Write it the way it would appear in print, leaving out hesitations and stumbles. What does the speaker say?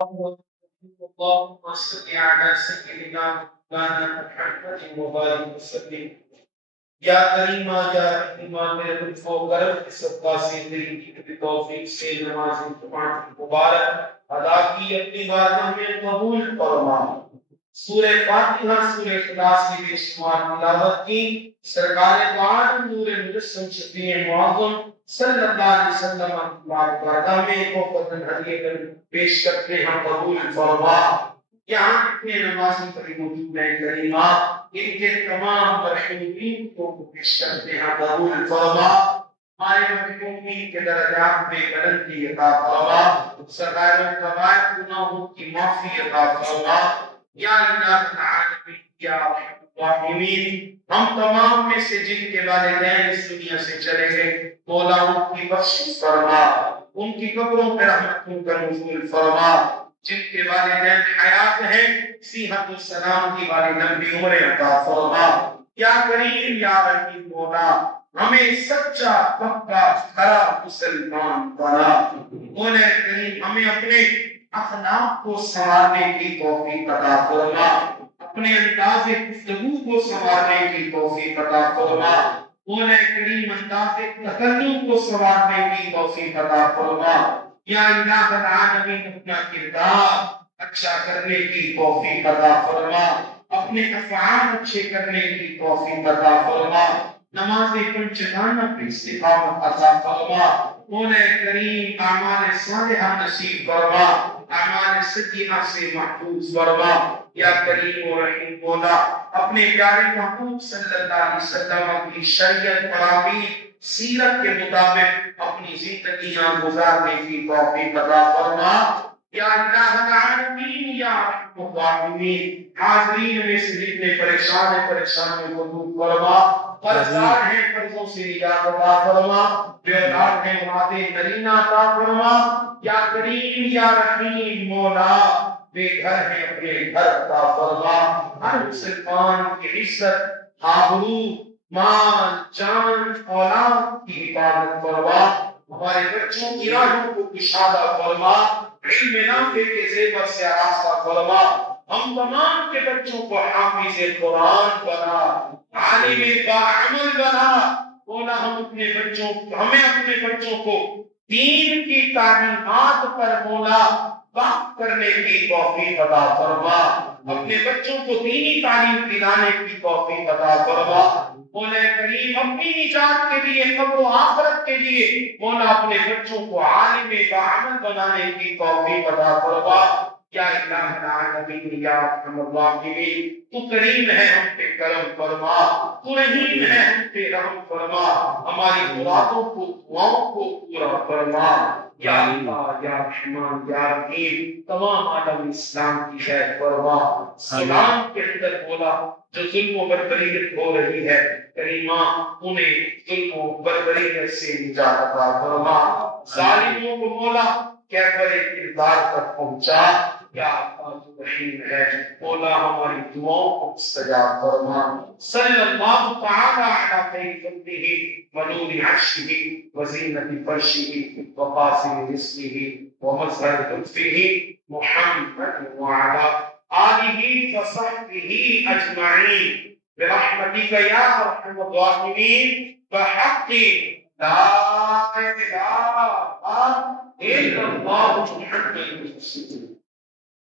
اللهم صل على سيدنا مولانا محمد وبارك وسلم یا کریمہ یا رحیمہ میرے لطف و کرم کے صدقہ سے تیری کی توفیق سے نماز جمعہ مبارک ادا کی اپنی بارگاہ میں قبول فرما۔ سورہ فاتحہ سورہ اخلاص کی بے شمار تلاوت کی، سرکار عالم نور مجسم شفیع معظم صلی اللہ علیہ وسلم بارگاہ میں کوفتن ہدیہ کر پیش کرتے ہیں قبول فرما۔ یہاں کتنے نمازی پر موجود ہیں کریمہ، ان کے تمام مرحومین کو پیش کرتے ہیں قبول فرما۔ ہمارے مرحومین کے درجات میں بلندی عطا فرما، صغائر و کبائر گناہوں کی معافی عطا فرما۔ یا الہ العالمین یا ارحم الراحمین، ہم تمام میں سے جن کے والدین اس دنیا سے چلے گئے مولا ان کی بخشش فرما، ان کی قبروں پر رحمتوں کا نزول فرما۔ جن کے والدین حیات ہیں صحت و سلامتی والی لمبی عمر عطا فرما۔ یا کریم یا رحیم مولا، ہمیں سچا پکا کھرا مسلمان بنا۔ مولا کریم ہمیں اپنے اخلاق کو سنوارنے کی توفیق عطا فرما، اپنے انداز گفتگو کو سنوارنے کی توفیق عطا فرما۔ مولا کریم انداز تکلم کو سنوارنے کی توفیق عطا فرما۔ یا الہ العالمین اپنا کردار اچھا کرنے کی توفیق عطا فرما، اپنے افعال اچھے کرنے کی توفیق عطا فرما، نماز پنجگانہ پہ استقامت عطا فرما۔ مولا کریم اعمال صالحہ نصیب فرما، اعمال سیئہ سے محفوظ فرما۔ یا کریم و رحیم مولا، اپنے پیارے محبوب صلی اللہ علیہ وسلم کی شریعت فرامین سیرت کے مطابق اپنی زندگیاں گزارنے کی توفیق عطا فرما۔ یا الہ العالمین یا ارحم الراحمین، حاضرین میں سے جتنے پریشان ہیں پریشانیوں کو دور فرما، قرضدار ہیں قرضوں سے نجات عطا فرما، بے اولاد ہیں اولاد نرینہ عطا فرما۔ یا کریم یا رحیم مولا، بے گھر ہیں اپنے گھر عطا فرما۔ ہر مسلمان کی عزت آبرو مال جان اولاد کی حفاظت فرما، ہمارے بچوں کی راہوں کو کشادہ فرما، علم نافع کے زیور سے آراستہ فرما۔ ہم تمام کے بچوں کو حافظ قرآن بنا، عالم باعمل بنا۔ مولا ہمیں اپنے بچوں کو دین کی تعلیمات پر مولا وقف کرنے کی توفیق عطا فرما، اپنے بچوں کو دینی تعلیم دلانے کی توفیق عطا فرما۔ مولا کریم اپنی نجات کے لیے قبر و آخرت کے لیے مولا اپنے بچوں کو عالم باعمل بنانے کی توفیق عطا فرما۔ یا الہ العالمین یا ارحم الراحمین، تو کریم ہے ہم پہ کرم فرما، تو رحیم ہے ہم پہ رحم فرما، ہماری مرادوں کو دعاؤں کو پورا فرما۔ یا اللہ یا رحمان یا رحیم، تمام عالم اسلام کی خیر فرما۔ اسلام کے اندر مولا جو ظلم و بربریت ہو رہی ہے کریمہ، انہیں ظلم و بربریت سے نجات عطا فرما۔ ظالموں کو مولا کیفر کردار تک پہنچا۔ یا اللہ رحیم ہے مولا، ہماری دعاؤں کو مستجاب فرما۔ صلی اللہ تعالی علی خیر خلقہ ونور عرشہ وزینۃ فرشہ وقاسم رزقہ ومظہر لطفہ محمد وعلی آلہ وصحبہ اجمعین برحمتک یا ارحم الراحمین بحق لا الہ الا اللہ محمد رسول اللہ۔